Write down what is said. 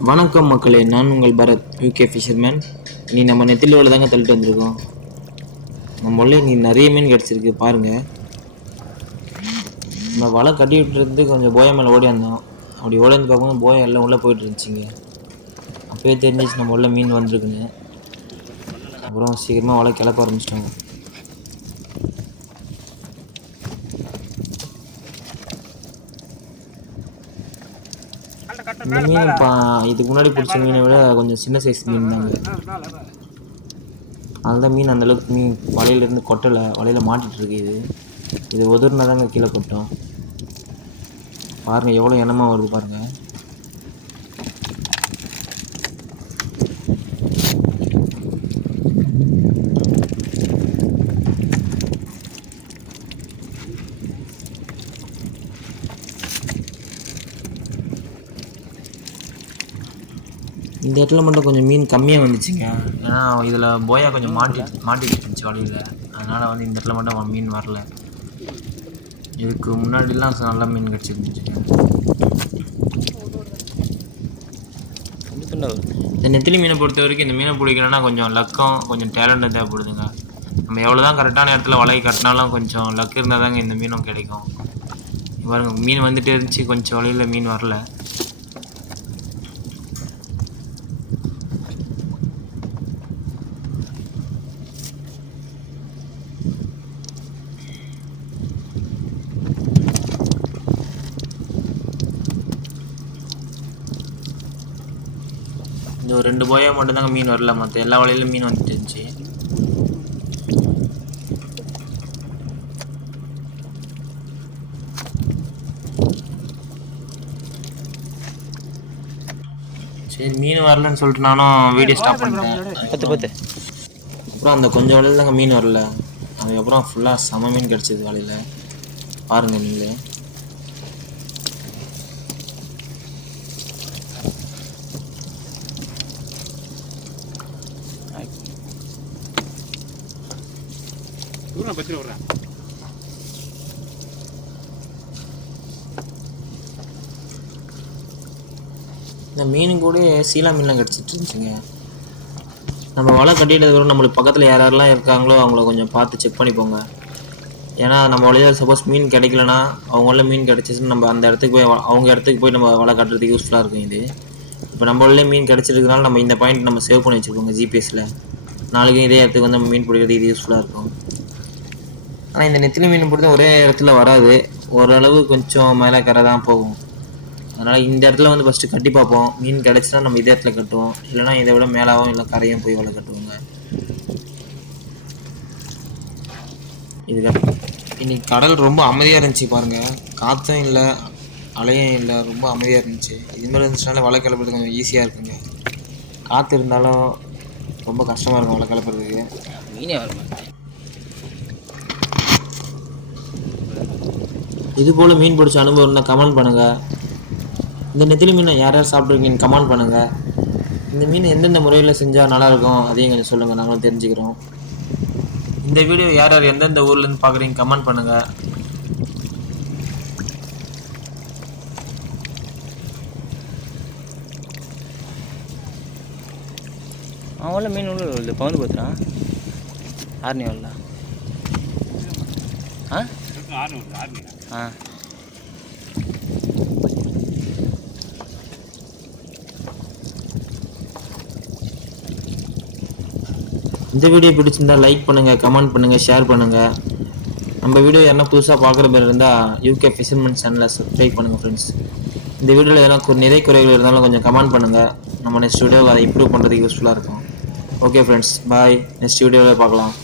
வணக்கம் மக்களே நான் உங்கள் பரத் யூகே ஃபிஷர்மேன் நீ நம்ம நெத்திலியோட தாங்க தள்ளிட்டு வந்திருக்கோம். நம்ம உள்ள நீ நிறைய மீன் கிடச்சிருக்கு பாருங்கள் நம்ம வலை கட்டி விட்டுறது கொஞ்சம் போய மேலே ஓடி வந்தோம். அப்படி ஓடி வந்து பார்க்கும்போது போயம் எல்லாம் உள்ளே போயிட்டு இருந்துச்சிங்க. அப்பயே தெரிஞ்சிச்சு நம்ம உள்ள மீன் வந்திருக்குன்னு. அப்புறம் சீக்கிரமாக வலை கிளப்ப ஆரம்பிச்சிட்டாங்க. மீன் பா இதுக்கு முன்னாடி பிடிச்ச மீனை விட கொஞ்சம் சின்ன சைஸ் மீன் தாங்க. அதுதான் மீன் அந்த அளவுக்கு மீன் வலையிலேருந்து கொட்டலை வலையில் இருக்கு இது. இது உதிர்னா தாங்க கீழே கொட்டும். பாருங்க எவ்வளோ எண்ணமாக வருது பாருங்க. இந்த இடத்துல மட்டும் கொஞ்சம் மீன் கம்மியாக வந்துச்சுங்க. ஏன்னா இதில் போயா கொஞ்சம் மாட்டி மாட்டிக்கிட்டு இருந்துச்சு வழியில். அதனால் வந்து இந்த இடத்துல மட்டும் மீன் வரல. இதுக்கு முன்னாடிலாம் நல்ல மீன் கிடச்சிருந்துச்சுங்க இந்த நெத்திலி மீனை பொறுத்த வரைக்கும் இந்த மீனை பிடிக்கணும்னா கொஞ்சம் லக்கம் கொஞ்சம் டேலண்ட்டும் தேவைப்படுதுங்க. நம்ம எவ்வளோ தான் கரெக்டான இடத்துல வலை கட்டினாலும் கொஞ்சம் லக் இருந்தால் தாங்க இந்த மீனும் கிடைக்கும். பாருங்க மீன் வந்துட்டே இருந்துச்சு. கொஞ்சம் வழியில் மீன் வரல. இந்த ஒரு ரெண்டு போயா மட்டும்தாங்க மீன் வரல மற்ற எல்லா வலையிலும் மீன் வந்துட்டு இருந்துச்சு. சரி மீன் வரலன்னு சொல்லிட்டு நானும் வீடியோ ஸ்டாப் பண்ணிட்டேன். பத்து பத்து. அப்புறம் அந்த கொஞ்சம் வலையில் தாங்க மீன் வரல. அதுக்கப்புறம் ஃபுல்லாக செம மீன் கிடச்சிது வலையில். பாருங்கள் நீங்களே. தூரம் பத்திரி விட்றேன் இந்த மீன் கூட சீலா மீன்லாம் கிடச்சிட்டு இருந்துச்சுங்க. நம்ம வலை கட்டிட்டதுக்கப்புறம் நம்மளுக்கு பக்கத்தில் யார் யாரெல்லாம் இருக்காங்களோ அவங்கள கொஞ்சம் பார்த்து செக் பண்ணிப்போங்க. ஏன்னா நம்ம வலையில் சப்போஸ் மீன் கிடைக்கலனா அவங்கள மீன் கிடச்சிச்சுன்னு நம்ம அந்த இடத்துக்கு போய் வ- அவங்க இடத்துக்கு போய் நம்ம வலை கட்டுறதுக்கு யூஸ்ஃபுல்லாக இருக்கும் இது. இப்போ நம்ம உள்ள மீன் கிடச்சிருக்கனால நம்ம இந்த பாயிண்ட் நம்ம சேவ் பண்ணி வச்சுருக்கோங்க ஜிபிஎஸ்சில் நாளைக்கு இதே இடத்துக்கு வந்து நம்ம மீன் பிடிக்கிறதுக்கு இது யூஸ்ஃபுல்லாக இருக்கும். ஆனால் இந்த நெத்திலி மீன் பொறுத்த ஒரே இடத்துல வராது. ஓரளவு கொஞ்சம் மேலே கரை தான் போகும். அதனால் இந்த இடத்துல வந்து ஃபஸ்ட்டு கட்டி பார்ப்போம். மீன் கிடச்சினா நம்ம இதே இடத்துல கட்டுவோம். இல்லைனா இதை விட மேலாவும் இல்லை கரையும் போய் வலை கட்டுவோங்க. இது இன்றைக்கி இன்னைக்கு கடல் ரொம்ப அமைதியாக இருந்துச்சு பாருங்கள் காற்றும் இல்லை அலையும் இல்லை ரொம்ப அமைதியாக இருந்துச்சு. இது மாதிரி இருந்துச்சுனால வலை கிளப்புறது கொஞ்சம் ஈஸியாக இருக்குங்க. காற்று இருந்தாலும் ரொம்ப கஷ்டமாக இருக்கும் வலை கிளப்புறதுக்கு. மீனே வர மாட்டேன் இது போல் மீன் பிடிச்ச அனுபவம் இருந்தால் கமெண்ட் பண்ணுங்கள் இந்த நெத்திலி மீனை யார் யார் சாப்பிட்ருக்கீங்கன்னு கமெண்ட் பண்ணுங்கள் இந்த மீன் எந்தெந்த முறையில் செஞ்சால் நல்லாயிருக்கும் அதையும் கொஞ்சம் சொல்லுங்கள் நாங்களும் தெரிஞ்சுக்கிறோம். இந்த வீடியோ யார் யார் எந்தெந்த ஊர்லேருந்து பார்க்குறீங்க கமெண்ட் பண்ணுங்கள் அவன் மீன் உள்ள வருது? பவுந்து பார்த்துறான் ஆர்னி வரல ஆ? ஆறு ஆறு ஆ. இந்த வீடியோ பிடிச்சிருந்தா லைக் பண்ணுங்கள் கமெண்ட் பண்ணுங்கள் ஷேர் பண்ணுங்கள் நம்ம வீடியோ யாருன்னா புதுசாக பார்க்குற பேர் இருந்தால் யூகே ஃபிஷர்மேன் சேனலை சப்ஸ்கிரைப் பண்ணுங்கள் ஃப்ரெண்ட்ஸ் இந்த வீடியோவில் எதனா கு- நிறை குறைகள் இருந்தாலும் கொஞ்சம் கமெண்ட் பண்ணுங்கள் நம்ம நெக்ஸ்ட் வீடியோ அதை இம்ப்ரூவ் பண்ணுறதுக்கு யூஸ்ஃபுல்லாக இருக்கும். ஓகே ஃப்ரெண்ட்ஸ் பாய் நெக்ஸ்ட் வீடியோவில் பார்க்கலாம்.